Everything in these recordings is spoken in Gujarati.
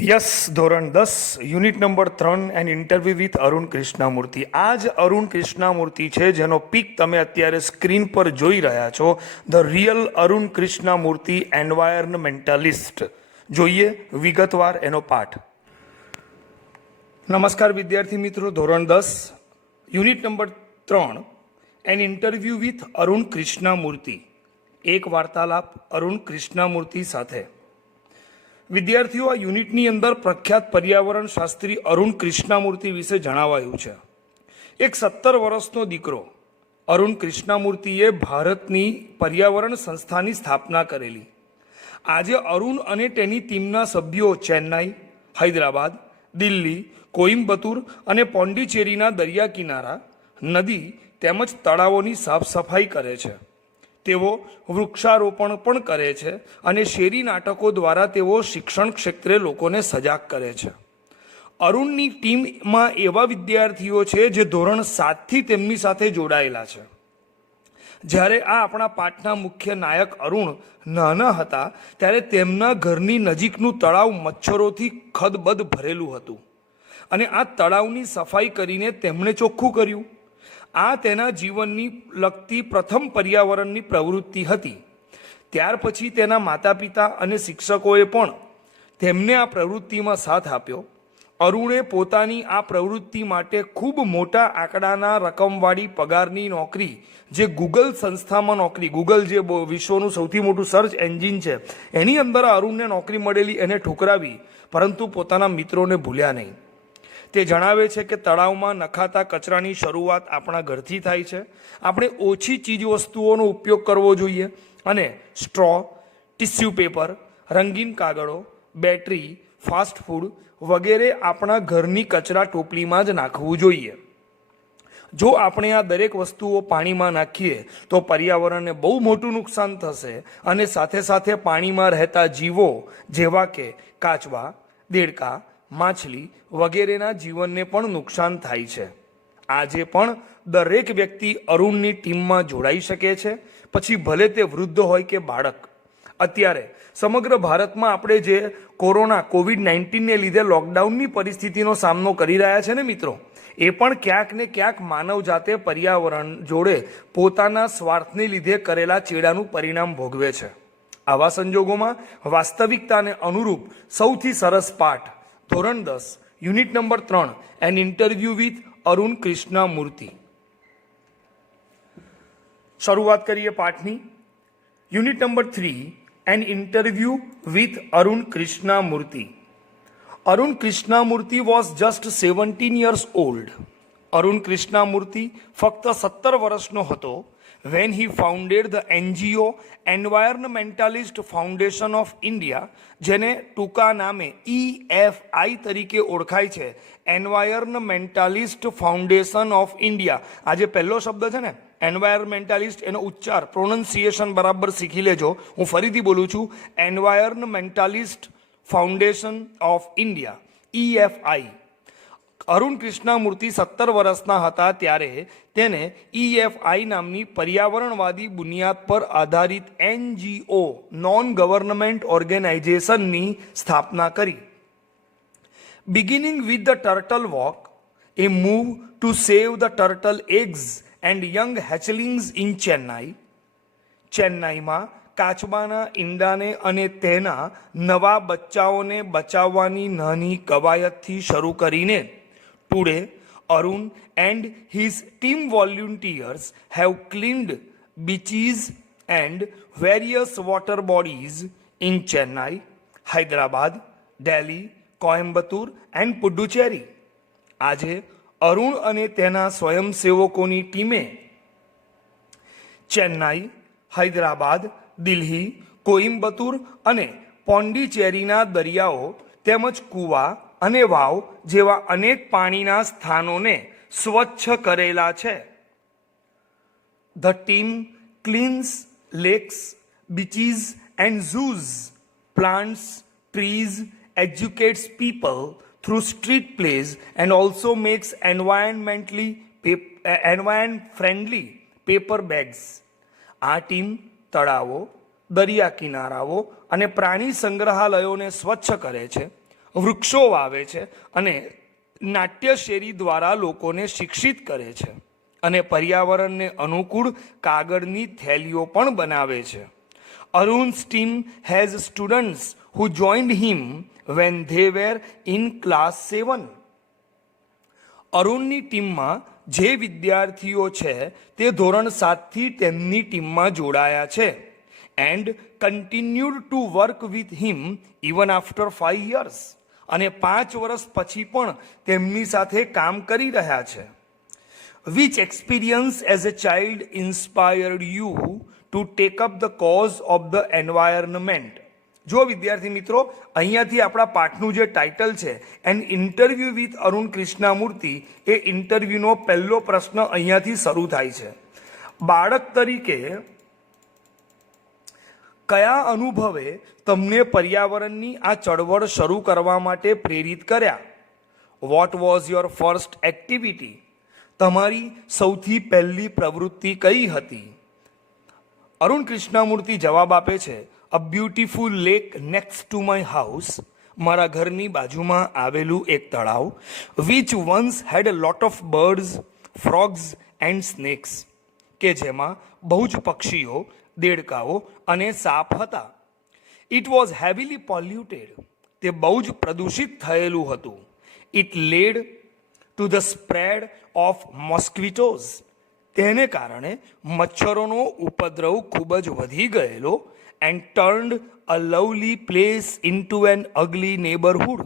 યસ, ધોરણ 10 unit number 3 and interview with Arun Krishnamurthy. આ જ અરુણ કૃષ્ણામૂર્તિ છે જેનો પિક તમે અત્યારે સ્ક્રીન પર જોઈ રહ્યા છો. The real Arun Krishnamurthy environmentalist. જોઈએ વિગતવાર એનો પાઠ. નમસ્કાર વિદ્યાર્થી મિત્રો, ધોરણ 10 unit number 3 and interview with Arun Krishnamurthy. એક વાર્તાલાપ અરુણ કૃષ્ણામૂર્તિ સાથે. વિદ્યાર્થીઓ, આ યુનિટની અંદર પ્રખ્યાત પર્યાવરણ શાસ્ત્રી અરુણ કૃષ્ણામૂર્તિ વિશે જણાવાયું છે. એક 17 વર્ષનો દીકરો અરુણ કૃષ્ણામૂર્તિએ ભારતની પર્યાવરણ સંસ્થાની સ્થાપના કરેલી. આજે અરુણ અને તેની ટીમના સભ્યો ચેન્નાઈ, હૈદરાબાદ, દિલ્હી, કોઇમ્બતુર અને પોંડિચેરીના દરિયા કિનારા, નદી તેમજ તળાવોની સાફ સફાઈ કરે છે. તેઓ વૃક્ષારોપણ પણ કરે છે અને શેરી નાટકો દ્વારા તેઓ શિક્ષણ ક્ષેત્રે લોકોને સજાગ કરે છે. અરુણની ટીમમાં એવા વિદ્યાર્થીઓ છે જે ધોરણ 7થી તેમની સાથે જોડાયેલા છે. જ્યારે આ આપણા પાઠના મુખ્ય નાયક અરુણ નાના હતા ત્યારે તેમના ઘરની નજીકનું તળાવ મચ્છરોથી ખદબદ ભરેલું હતું અને આ તળાવની સફાઈ કરીને તેમણે ચોખ્ખું કર્યું. આ તેના જીવનની લગતી પ્રથમ પર્યાવરણની પ્રવૃત્તિ હતી. ત્યાર પછી તેના માતા પિતા અને શિક્ષકોએ પણ તેમને આ પ્રવૃત્તિમાં સાથ આપ્યો. અરુણે પોતાની આ પ્રવૃત્તિ માટે ખૂબ મોટા આંકડાના રકમવાળી પગારની નોકરી, જે ગૂગલ સંસ્થામાં નોકરી, ગૂગલ જે વિશ્વનું સૌથી મોટું સર્ચ એન્જિન છે, એની અંદર અરુણને નોકરી મળેલી એને ઠુકરાવી, પરંતુ પોતાના મિત્રોને ભૂલ્યા નહીં. તે જણાવે છે કે તળાવમાં નખાતા કચરાની શરૂઆત આપણા ઘરથી થાય છે. આપણે ઓછી ચીજ વસ્તુઓનો ઉપયોગ કરવો જોઈએ અને સ્ટ્રો, ટિશ્યુ પેપર, રંગીન કાગળો, બેટરી, ફાસ્ટ ફૂડ વગેરે આપણા ઘરની કચરા ટોપલીમાં જ નાખવું જોઈએ. જો આપણે આ દરેક વસ્તુઓ પાણીમાં નાખીએ તો પર્યાવરણને બહુ મોટું નુકસાન થશે અને સાથે સાથે પાણીમાં રહેતા જીવો જેવા કે કાચબા, દેડકા, માછલી વગેરેના જીવનને પણ નુકસાન થાય છે. આજે પણ દરેક વ્યક્તિ અરુણની ટીમમાં જોડાઈ શકે છે, પછી ભલે તે વૃદ્ધ હોય કે બાળક. અત્યારે સમગ્ર ભારતમાં આપણે જે કોવિડ-19ને લીધે લોકડાઉનની પરિસ્થિતિનો સામનો કરી રહ્યા છે ને મિત્રો, એ પણ ક્યાંક ને ક્યાંક માનવ જાતે પર્યાવરણ જોડે પોતાના સ્વાર્થને લીધે કરેલા ચેડાનું પરિણામ ભોગવે છે. આવા સંજોગોમાં વાસ્તવિકતાને અનુરૂપ સૌથી સરસ પાઠ ધોરણ 10 unit number 3 an interview with Arun Krishnamurthy. શરૂઆત કરીએ પાઠની. Unit number 3 an interview with Arun Krishnamurthy. Arun Krishnamurthy was just 17 years old. Arun Krishnamurthy ફક્ત 17 વર્ષનો હતો when he founded the NGO Environmentalist Foundation of India, જેને ટૂંકા નામે EFI તરીકે ઓળખાય છે, એન્વાયરમેન્ટાલિસ્ટ ફાઉન્ડેશન ઓફ ઇન્ડિયા. આ જે પહેલો શબ્દ છે ને એન્વાયરમેન્ટાલિસ્ટ, એનો ઉચ્ચાર પ્રોનન્સિએશન બરાબર શીખી લેજો. હું ફરીથી બોલું છું, environmentalist foundation of India, EFI. Arun Krishnamurthy 17 વર્ષના હતા ત્યારે તેને EFI નામની પર્યાવરણવાદી બુનિયાદ પર આધારિત NGO, નોન ગવર્નમેન્ટ ઓર્ગેનાઇઝેશનની સ્થાપના કરી. Beginning with the turtle walk, a move to save the turtle eggs and young hatchlings in Chennai. ચેન્નાઈમાં કાચબાના ઈંડાને અને તેના નવા બચ્ચાઓને બચાવવાની નાની કવાયતથી શરૂ કરીને today, Arun and his team volunteers have cleaned beaches and various water bodies in Chennai, Hyderabad, Delhi, Coimbatore and Puducherry. આજે અરુણ અને તેના સ્વયંસેવકોની ટીમે ચેન્નાઈ, હૈદરાબાદ, દિલ્હી, કોઇમ્બતુર અને પોંડિચેરીના દરિયાઓ તેમજ કૂવા અને વાવ જેવા અનેક પાણીના સ્થાનોને સ્વચ્છ કરેલા છે. The team cleans lakes, beaches and zoos, plants trees, educates people through street plays and also makes environment friendly paper bags. આ ટીમ તળાવો, દરિયા કિનારાઓ અને પ્રાણી સંગ્રહાલયોને સ્વચ્છ કરે છે વૃક્ષો વાવે છે અને નાટ્ય શેરી દ્વારા લોકોને શિક્ષિત કરે છે અને પર્યાવરણને અનુકૂળ કાગળની થેલીઓ પણ બનાવે છે. અરુણ's team has students who joined him when they were in class 7. અરુણની ટીમમાં જે વિદ્યાર્થીઓ છે તે ધોરણ 7થી તેમની ટીમમાં જોડાયા છે and continued to work with him even after 5 years. અને 5 વર્ષ પછી પણ તેમની સાથે કામ કરી રહ્યા છે. Which experience as a child inspired you to take up the cause of the environment? જો વિદ્યાર્થી મિત્રો, અહીંયાથી આપણા પાઠનું જે ટાઇટલ છે N interview with Arun Krishnamurti, એ ઇન્ટરવ્યૂનો પહેલો પ્રશ્ન અહીંયાથી શરૂ થાય છે. બાળક તરીકે કયા અનુભવે તમને પર્યાવરણની આ ચળવળ શરૂ કરવા માટે પ્રેરિત કર્યા? What was your first activity? તમારી સૌથી પહેલી પ્રવૃત્તિ કઈ હતી? અરુણ કૃષ્ણામૂર્તિ જવાબ આપે છે, a beautiful lake next to my house. મારા ઘરની બાજુમાં આવેલું એક તળાવ. Which once had a lot of birds, frogs and snakes. કે જેમાં બહુ જ પક્ષીઓ, દેડકાઓ અને સાપ હતા. It was heavily polluted. તે બહુ જ પ્રદૂષિત થયેલું હતું. It led to the spread of mosquitoes. તેને કારણે મચ્છરોનો ઉપદ્રવ ખૂબ જ વધી ગયેલો. And turned a lovely place into an ugly neighbourhood.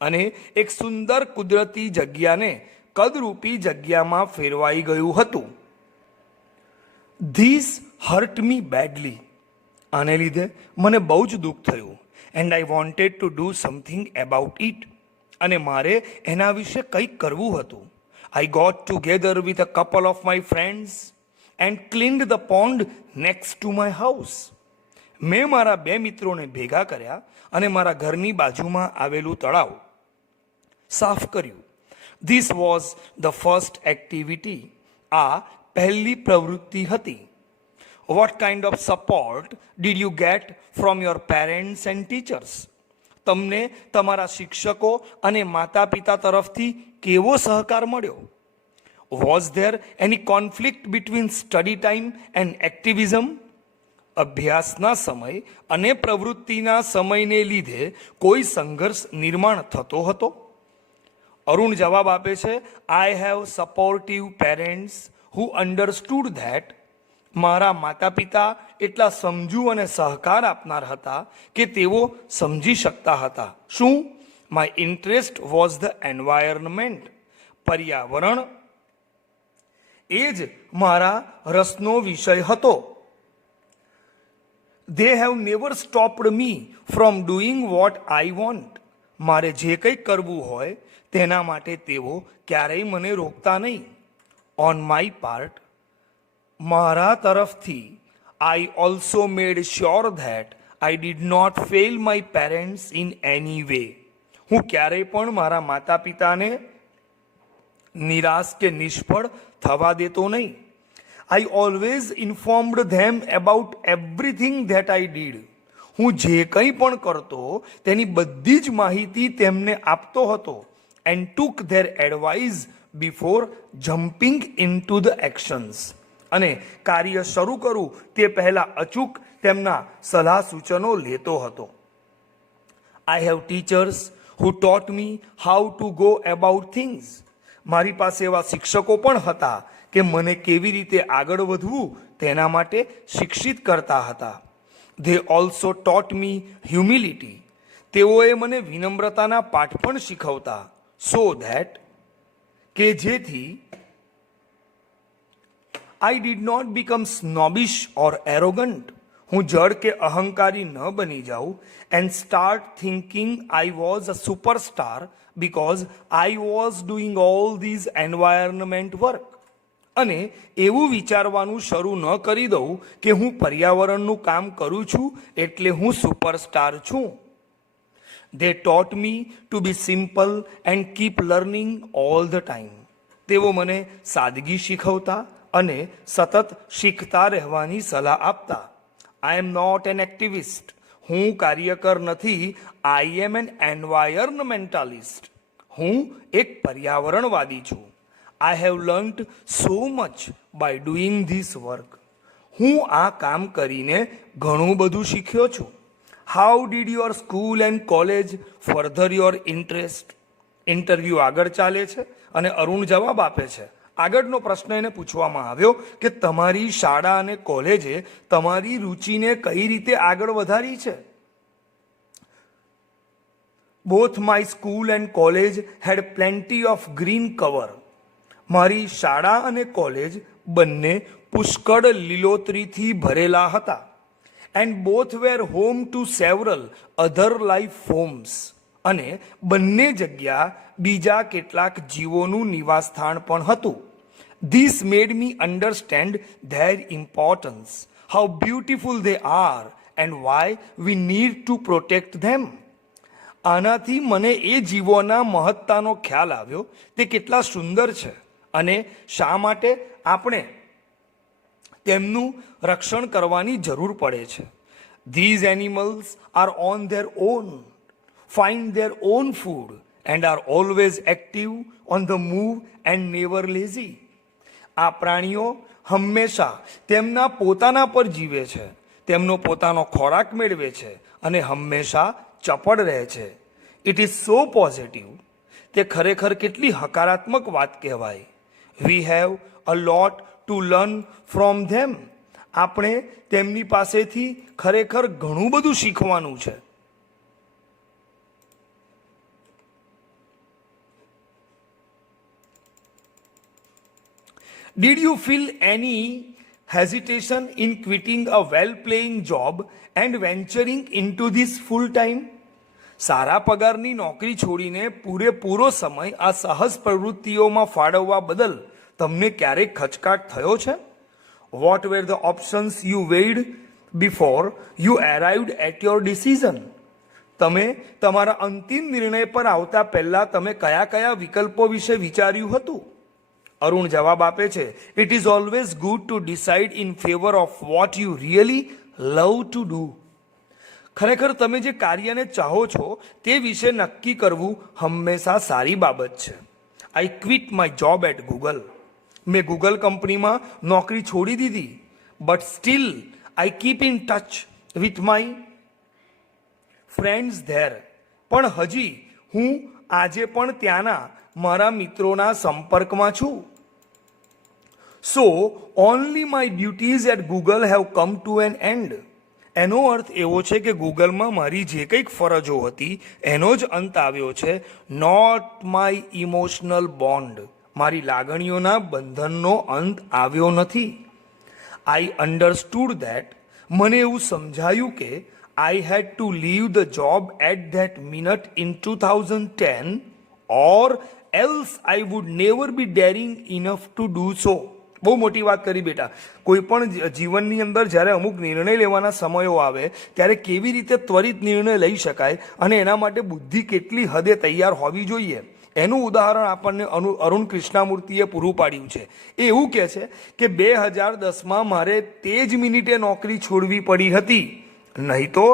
અને એક સુંદર કુદરતી જગ્યાને કદરૂપી જગ્યામાં ફેરવાઈ ગયું હતું. This hurt me badly. આને લીધે મને બહુ જ દુઃખ થયું. And I wanted to do something about it. અને મારે એના વિશે કંઈક કરવું હતું. I got together with a couple of my friends and cleaned the pond next to my house. મેં મારા 2 મિત્રોને ભેગા કર્યા અને મારા ઘરની બાજુમાં આવેલું તળાવ સાફ કર્યું. This was the first activity. આ પહેલી પ્રવૃત્તિ હતી. What kind of support did you get from your parents and teachers? તમને તમારા શિક્ષકો અને માતા પિતા તરફથી કેવો સહકાર મળ્યો? Was there any conflict between study time and activism? અભ્યાસના સમય અને પ્રવૃત્તિના સમયને લીધે કોઈ સંઘર્ષ નિર્માણ થતો હતો? અરુણ જવાબ આપે છે, I have supportive parents who understood that. મારા માતા પિતા એટલા સમજુ અને સહકાર આપનાર હતા કે તેઓ સમજી શકતા હતા. શું? My interest was the environment. પર્યાવરણ એ જ મારા રસનો વિષય હતો. They have never stopped me from doing what I want. મારે જે કંઈ કરવું હોય તેના માટે તેઓ ક્યારેય મને રોકતા નહીં. ઓન માય પાર્ટ, મારા તરફથી, I also made sure that I did not fail my parents in any way. હું ક્યારેય પણ મારા માતા પિતાને નિરાશ કે નિષ્ફળ થવા દેતો નહીં. I always informed them about everything that I did. હું જે કંઈ પણ કરતો તેની બધી જ માહિતી તેમને આપતો હતો. And took there advice before jumping in to the actions. અને કાર્ય શરૂ કરું તે પહેલાં અચૂક તેમના સલાહ સૂચનો લેતો હતો. I have teachers who taught me how to go about things. મારી પાસે એવા શિક્ષકો પણ હતા કે મને કેવી રીતે આગળ વધવું તેના માટે શિક્ષિત કરતા હતા. They also taught me humility. તેઓએ મને વિનમ્રતાના પાઠ પણ શીખવતા. સો ધેટ, કે જેથી I did not become snobbish or arrogant. હું જડ કે અહંકારી ન બની જાઉં. And start thinking I was a superstar because I was doing all these environment work. અને એવું વિચારવાનું શરૂ ન કરી દઉં કે હું પર્યાવરણનું કામ કરું છું એટલે હું સુપરસ્ટાર છું. They taught me to be simple and keep learning all the time. તેઓ મને સાદગી શીખવતા અને સતત શીખતા રહેવાની સલાહ આપતા. આઈ એમ નોટ એન એક્ટિવિસ્ટ. હું કાર્યકર નથી, આઈ એમ એન એન્વાયરમેન્ટાલિસ્ટ. હું એક પર્યાવરણવાદી છું. I have learnt so much bye doing this work. હું આ કામ કરીને ઘણું બધું શીખ્યો છું. How did your school and college further your interest? Interview આગળ ચાલે છે અને અરુણ જવાબ આપે છે. આગળનો પ્રશ્ન એને પૂછવામાં આવ્યો કે તમારી શાળા અને કોલેજે તમારી રુચિને કઈ રીતે આગળ વધારી છે. Both my school and college had plenty of green cover. મારી શાળા અને કોલેજ બંને પુષ્કળ લીલોતરીથી ભરેલા હતા. And both were home to several other life forms. અને બંને જગ્યા બીજા કેટલાક જીવોનું નિવાસસ્થાન પણ હતું. This made me understand their importance, how beautiful they are and why we need to protect them. આનાથી મને એ જીવોના મહત્તાનો ખ્યાલ આવ્યો, તે કેટલા સુંદર છે અને શા માટે આપણે તેમનું રક્ષણ કરવાની જરૂર પડે છે. These animals are on their own, find their own food and are always active on the move and never lazy. આ પ્રાણીઓ હંમેશા તેમના પોતાના પર જીવે છે, તેમનો પોતાનો ખોરાક મેળવે છે અને હંમેશા ચપળ રહે છે. It is so positive. તે ખરેખર કેટલી હકારાત્મક વાત કહેવાય. We have a lot to learn from them. આપણે તેમની પાસેથી ખરેખર ઘણું બધું શીખવાનું છે. Did you feel any hesitation in quitting a well-paying job and venturing into this full-time? સારા પગારની નોકરી છોડીને પૂરેપૂરો સમય આ સહજ પ્રવૃત્તિઓમાં ફાળવવા બદલ તમને ક્યારેક ખચકાટ થયો છે? What were the options you weighed before you arrived at your decision? તમે તમારા અંતિમ નિર્ણય પર આવતા પહેલા તમે કયા કયા વિકલ્પો વિશે વિચાર્યું હતું? અરુણ જવાબ આપે છે, it is always good to decide in favour of what you really love to do. ખરેખર તમે જે કાર્યને ચાહો છો તે વિશે નક્કી કરવું હંમેશા સારી બાબત છે. I quit my job at Google. મેં ગૂગલ કંપનીમાં નોકરી છોડી દીધી. But still I keep in touch with my friends there. પણ હજી હું આજે પણ ત્યાંના મારા મિત્રોના સંપર્કમાં છું. So only my duties at Google have come to an end. એનો અર્થ એવો છે કે ગૂગલમાં મારી જે કંઈક ફરજો હતી એનો જ અંત આવ્યો છે. Not my emotional bond. મારી લાગણીઓના બંધનનો અંત આવ્યો નથી. I understood that. મને એવું સમજાયું કે I had to leave the job at that minute in 2010 or else I would never be daring enough to do so. બહુ મોટી વાત કરી બેટા. કોઈ પણ જીવનની અંદર જ્યારે અમુક નિર્ણય લેવાના સમયો આવે ત્યારે કેવી રીતે ત્વરિત નિર્ણય લઈ શકાય અને એના માટે બુદ્ધિ કેટલી હદે તૈયાર હોવી જોઈએ એનું ઉદાહરણ આપણને અરુણ કૃષ્ણામૂર્તિએ પૂરું પાડ્યું છે. એ એવું કહે છે કે 2010માં મારે તે જ મિનિટે નોકરી છોડવી પડી હતી, નહીં તો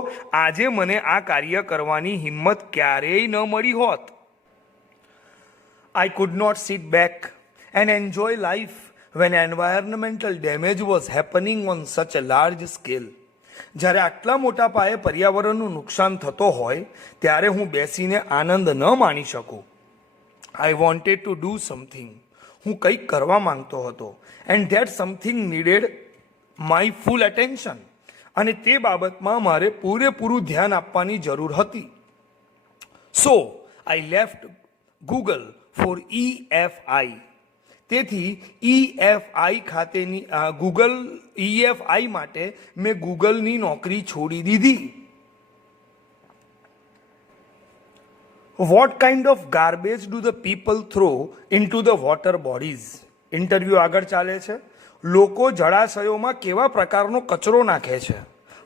આજે મને આ કાર્ય કરવાની હિંમત ક્યારેય ન મળી હોત. I could not sit back and enjoy life when environmental damage was happening on such a large scale. જ્યારે આટલા મોટા પાયે પર્યાવરણનું નુકસાન થતો હોય ત્યારે હું બેસીને આનંદ ન માણી શકું. I wanted to do something. હું કંઈક કરવા માંગતો હતો. And that something needed my full attention. અને તે બાબતમાં મારે પૂરેપૂરું ધ્યાન આપવાની જરૂર હતી. So I left Google for EFI. તેથી EFI ખાતેની ગૂગલ EFI માટે મેં ગૂગલની નોકરી છોડી દીધી. What kind of garbage do the people throw into the water bodies? Interview આગળ ચાલે છે. લોકો જળાશયોમાં કેવા પ્રકારનો કચરો નાખે છે?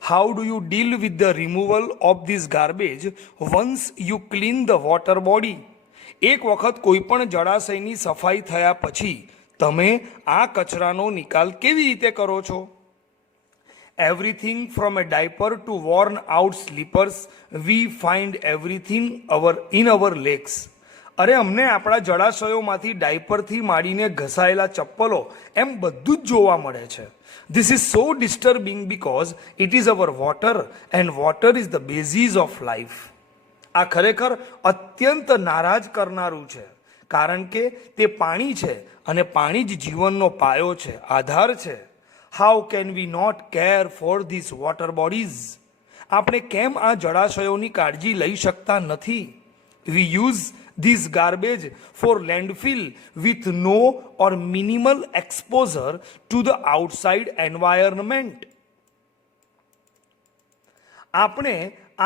How do you deal with the removal of this garbage once you clean the water body? એક વખત કોઈ પણ જળાશયની સફાઈ થયા પછી તમે આ કચરાનો નિકાલ કેવી રીતે કરો છો? everything from a diaper to worn out slippers, we find everything in our lakes. અરે અમને આપણા જળાશયોમાંથી ડાયપરથી માંડીને ઘસાયેલા ચપ્પલો એમ બધું જ જોવા મળે છે. This is so disturbing because it is our water and water is the basis of life. આ ખરેખર અત્યંત નારાજ કરનારું છે, કારણ કે તે પાણી છે અને પાણી જ જીવનનો પાયો છે, આધાર છે. How can we not care for these water bodies? આપણે કેમ આ જળાશયોની કાળજી લઈ શકતા નથી? We use this garbage for landfill with no or minimal exposure to the outside environment. આપણે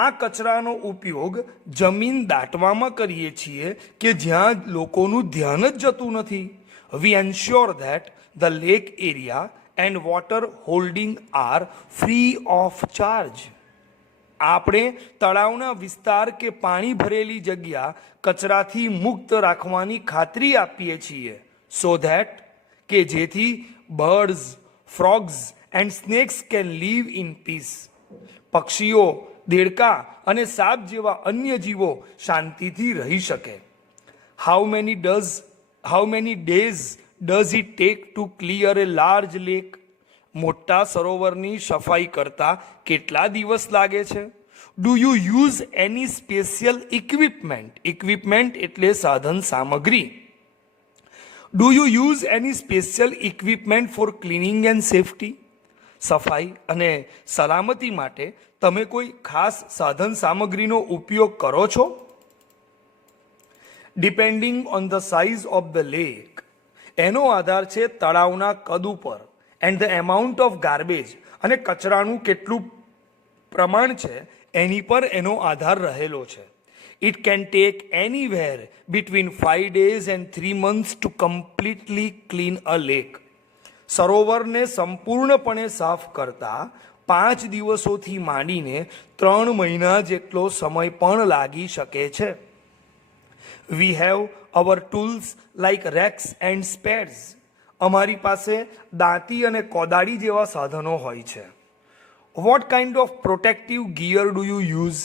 આ કચરાનો ઉપયોગ જમીન દાટવામાં કરીએ છીએ કે જ્યાં લોકોનું ધ્યાન જ જતું નથી. We ensure that the lake area and water holding are free of charge. આપણે તળાવના વિસ્તાર કે પાણી ભરેલી જગ્યા કચરાથી મુક્ત રાખવાની ખાતરી આપીએ છીએ, so that કે જેથી birds, frogs and snakes can live in peace. પક્ષીઓ, દેડકા અને સાપ જેવા અન્ય જીવો શાંતિથી રહી શકે. How many days does it take to clear a large lake? મોટા સરોવરની સફાઈ કરતા કેટલા દિવસ લાગે છે? Do you use any special equipment? Equipment એટલે સાધન સામગ્રી. Do you use any special equipment for cleaning and safety? સફાઈ અને સલામતી માટે તમે કોઈ ખાસ સાધન સામગ્રીનો ઉપયોગ કરો છો? Depending on the size of the lake, એનો આધાર છે તળાવના કદ ઉપર, and the amount of garbage અને કચરાનું કેટલું પ્રમાણ છે એની પર એનો આધાર રહેલો છે. It can take anywhere between 5 days and 3 months to completely clean a lake. સરોવરને સંપૂર્ણપણે સાફ કરતા 5 દિવસોથી માંડીને 3 મહિના જેટલો સમય પણ લાગી શકે છે. We have our tools like racks and spades. અમારી પાસે દાંતી અને કોદાળી જેવા સાધનો હોય છે. What kind of protective gear do you use?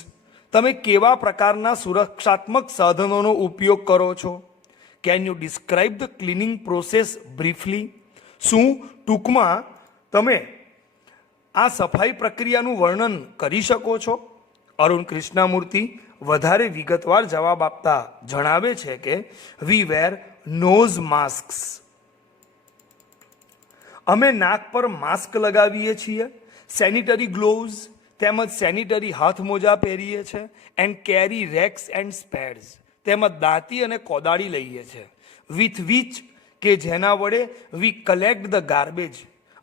તમે કેવા પ્રકારના સુરક્ષાત્મક સાધનોનો ઉપયોગ કરો છો? Can you describe the cleaning process briefly? શું ટૂંકમાં તમે આ સફાઈ પ્રક્રિયાનું વર્ણન કરી શકો છો? અરુણ કૃષ્ણામૂર્તિ વધારે વિગતવાર જવાબ આપતા જણાવે છે કે we wear nose masks. અમે નાક પર માસ્ક લગાવીએ છીએ, સેનિટરી ગ્લોવ્સ તેમજ સેનિટરી હાથ મોજા પહેરીએ છીએ, એન્ડ કેરી રેક્સ એન્ડ સ્પેડ્સ તેમજ દાંતી અને કોદાળી લઈએ છીએ. વિથ વિચ કે જેના વડે વી કલેક્ટ ધ ગાર્બેજ,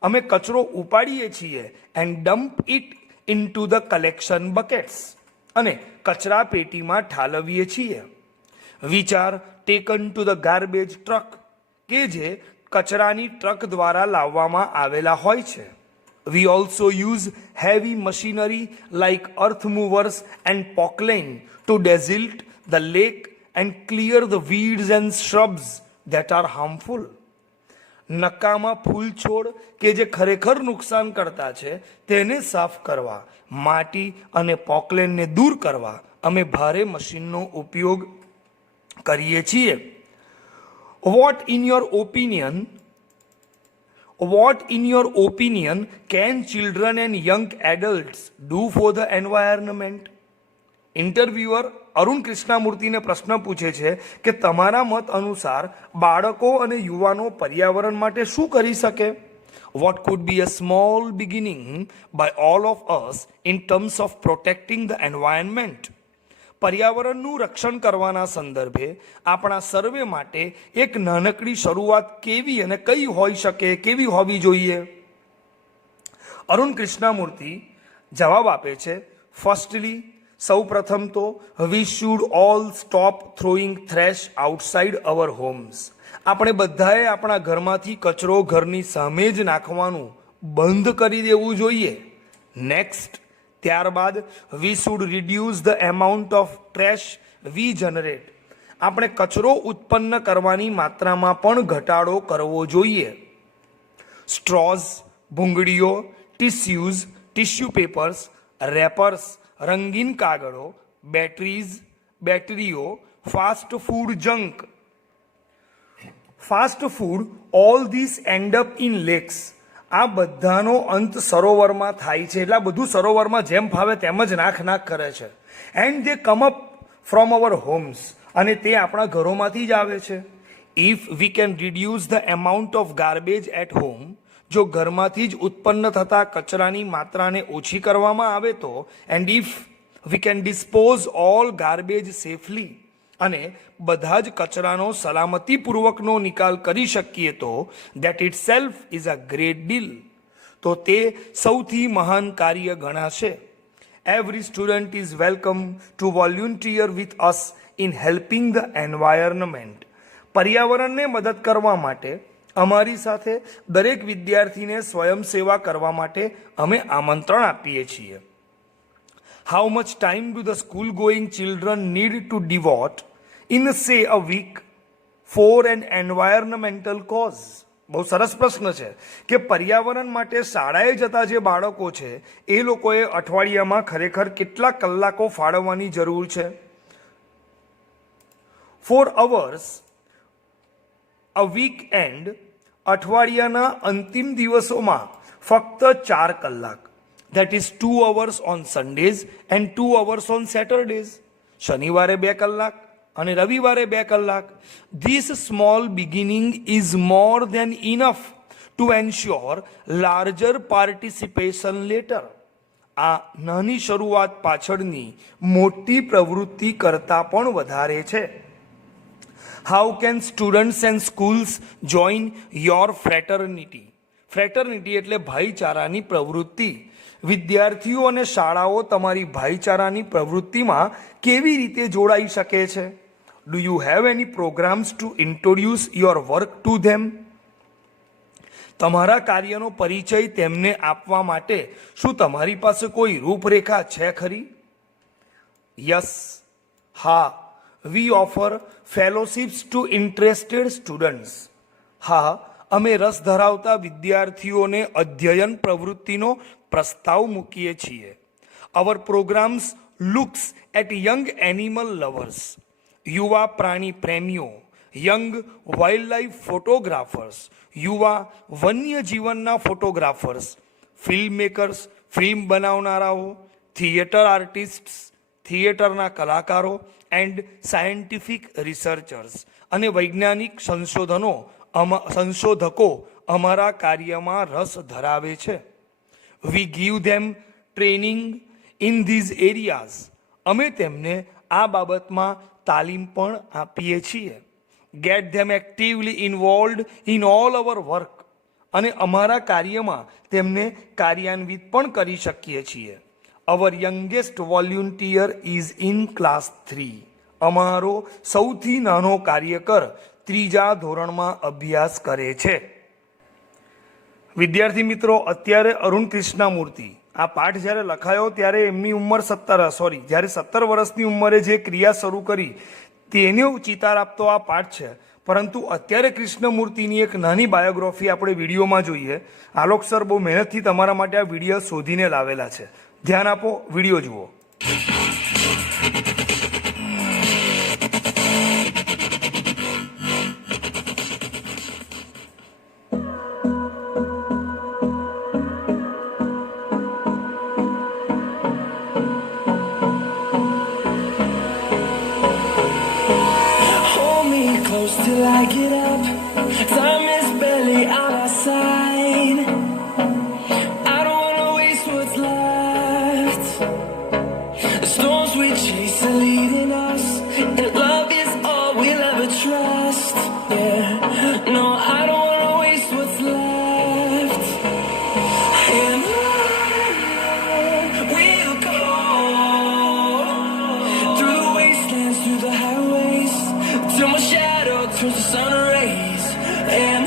અમે કચરો ઉપાડીએ છીએ, and dump it into the collection buckets અને કચરા પેટીમાં ઠાલવીએ છીએ. Which are taken to the garbage truck કે જે કચરાની ટ્રક દ્વારા લાવવામાં આવેલા હોય છે. We also use heavy machinery like earth movers and pocklaying to desilate the lake and clear the weeds and shrubs that are harmful. નકામા ફૂલ છોડ કે જે ખરેખર નુકસાન કરતા છે તેને સાફ કરવા, માટી અને પોકલેનને દૂર કરવા અમે ભારે મશીનનો ઉપયોગ કરીએ છીએ. What in your opinion can children and young adults do for the environment? Interviewer Arun કૃષ્ણામૂર્તિને પ્રશ્ન પૂછે છે કે તમારા મત અનુસાર બાળકો અને યુવાનો પર્યાવરણ માટે શું કરી શકે? What could be a small beginning by all of us in terms of protecting the environment? પર્યાવરણનું રક્ષણ કરવાના સંદર્ભે આપણા સર્વે માટે એક નાનકડી શરૂઆત કેવી અને કઈ હોઈ શકે, કેવી હોવી જોઈએ? અરુણ કૃષ્ણામૂર્તિ જવાબ આપે છે, ફર્સ્ટલી સૌ પ્રથમ તો we should all stop throwing trash outside our homes. આપણે બધાએ આપણા ઘરમાંથી કચરો ઘરની સામે જ નાખવાનું બંધ કરી દેવું જોઈએ. નેક્સ્ટ, ત્યારબાદ we should reduce the amount of trash we generate. આપણે કચરો ઉત્પન્ન કરવાની માત્રામાં પણ ઘટાડો કરવો જોઈએ. સ્ટ્રોઝ, ભૂંગળીઓ, ટીસ્યુઝ, ટિશ્યુ પેપર્સ, રેપર્સ, રંગીન કાગળો, બેટરીઓ, fast food junk. Fast food, all this end up in lakes. આ બધાનો અંત સરોવરમાં થાય છે. એટલે આ બધું સરોવરમાં જેમ ફાવે તેમ જ નાખ કરે છે. And they come up from our homes. અને તે આપણા ઘરોમાંથી જ આવે છે. If we can reduce the amount of garbage at home, જો ઘરમાંથી જ ઉત્પન્ન થતા કચરાની માત્રાને ઓછી કરવામાં આવે તો, and if we can dispose all garbage safely, અને બધા જ કચરાનો સલામતીપૂર્વકનો નિકાલ કરી શકીએ તો, that it self is a great deal. તો તે સૌથી મહાન કાર્ય ગણાશે. Every student is welcome to volunteer with us in helping the environment. પર્યાવરણને મદદ કરવા માટે અમારી સાથે દરેક વિદ્યાર્થીને સ્વયંસેવા કરવા માટે અમે આમંત્રણ આપીએ છીએ. How much time do the school going children need to devote in say a week for an environmental cause? બહુ સરસ પ્રશ્ન છે કે પર્યાવરણ માટે શાળાએ જતા જે બાળકો છે એ લોકોએ અઠવાડિયામાં ખરેખર કેટલા કલાકો ફાળવવાની જરૂર છે? 4 hours અ વીક એન્ડ, અઠવાડિયાના અંતિમ દિવસોમાં ફક્ત 4 કલાક. That is 2 hours on Sundays and 2 hours on Saturdays. શનિવારે 2 કલાક અને રવિવારે 2 કલાક. This small beginning is more than enough to ensure larger participation later. આ નાની શરૂઆત પાછળની મોટી પ્રવૃત્તિ કરતાં પણ વધારે છે. How can students and schools join your fraternity? Fraternity એટલે ભાઈચારાની પ્રવૃત્તિ. વિદ્યાર્થીઓ અને શાળાઓ તમારી ભાઈચારાની પ્રવૃત્તિમાં કેવી રીતે જોડાઈ શકે છે? Do you have any programs to introduce your work to them? તમારા કાર્યનો પરિચય તેમને આપવા માટે શું તમારી પાસે કોઈ રૂપરેખા છે ખરી? યસ, હા. We offer fellowships to interested students. હા, અમે રસ ધરાવતા વિદ્યાર્થીઓને અધ્યયન પ્રવૃત્તિનો પ્રસ્તાવ મૂકીએ છીએ. Our programmes looks at young animal lovers, યુવા પ્રાણી પ્રેમીઓ, યંગ વાઇલ્ડ લાઈફ ફોટોગ્રાફર્સ, યુવા વન્ય જીવનના ફોટોગ્રાફર્સ, ફિલ્મ મેકર્સ, ફિલ્મ બનાવનારાઓ, થિયેટર આર્ટિસ્ટ્સ, થિયેટરના કલાકારો, એન્ડ સાયન્ટિફિક રિસર્ચર્સ, અને વૈજ્ઞાનિક સંશોધકો અમારા કાર્યમાં રસ ધરાવે છે. We give them training in these areas. અમે તેમને આ બાબતમાં તાલીમ પણ આપીએ છીએ. Get them actively involved in all our work. અને અમારા કાર્યમાં તેમને કાર્યાન્વિત પણ કરી શકીએ છીએ. Our youngest volunteer is in class 3. અમારો સૌથી નાનો કાર્યકર 3જા ધોરણમાં અભ્યાસ કરે છે. વિદ્યાર્થી મિત્રો, અત્યારે અરુણ કૃષ્ણામૂર્તિ, આ પાઠ જ્યારે લખાયો ત્યારે એમની ઉંમર જ્યારે 17 વર્ષની ઉંમરે જે ક્રિયા શરૂ કરી તેનો ચિતાર આપતો આ પાઠ છે. પરંતુ અત્યારે કૃષ્ણમૂર્તિની એક નાની બાયોગ્રાફી આપણે વિડીયોમાં જોઈએ. આલોક સર બહુ મહેનતથી તમારા માટે આ વિડીયો શોધીને લાવેલા છે. ધ્યાન આપો, વિડીયો જુઓ. Till I get up, time is barely on our side. I don't wanna waste what's left. The storms we chase are leading us, and love is all we'll ever trust. Yeah, no, I don't wanna waste what's left. And on we'll go, through the wastelands, through the highways, till my shadow turns to sun rays. And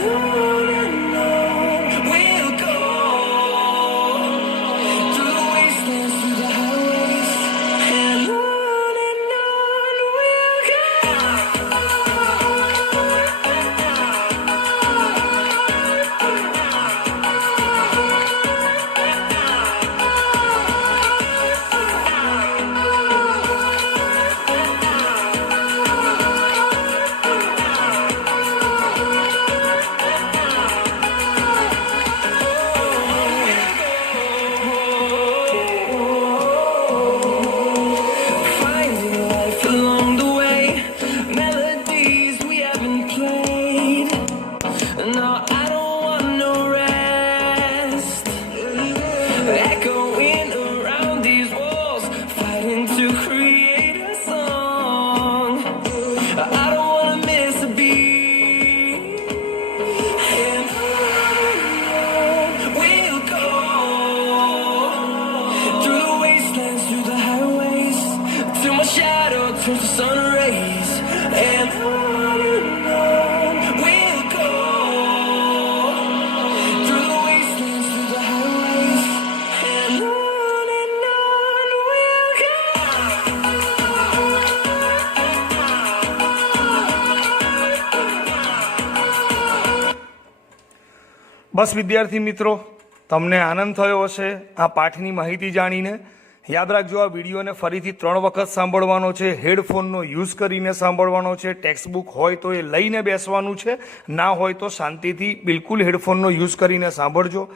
બસ વિદ્યાર્થી મિત્રો, તમને આનંદ થયો હશે આ પાઠની માહિતી જાણીને. યાદ રાખજો, આ વિડીયોને ફરીથી 3 વખત સાંભળવાનો છે, હેડફોનનો યુઝ કરીને સાંભળવાનો છે. ટેક્સ્ટબુક હોય તો એ લઈને બેસવાનું છે, ના હોય તો શાંતિથી બિલકુલ હેડફોનનો યુઝ કરીને સાંભળજો.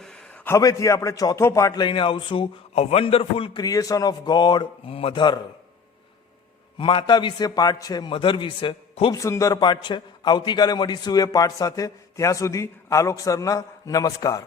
હવેથી આપણે ચોથો પાઠ લઈને આવશું, a wonderful creation of God, mother. માતા વિશે પાઠ છે, મધર વિશે. ખૂબ સુંદર પાઠ છે. આવતીકાલે મળીશું એ પાઠ સાથે. ત્યાં સુધી આલોક સરના નમસ્કાર.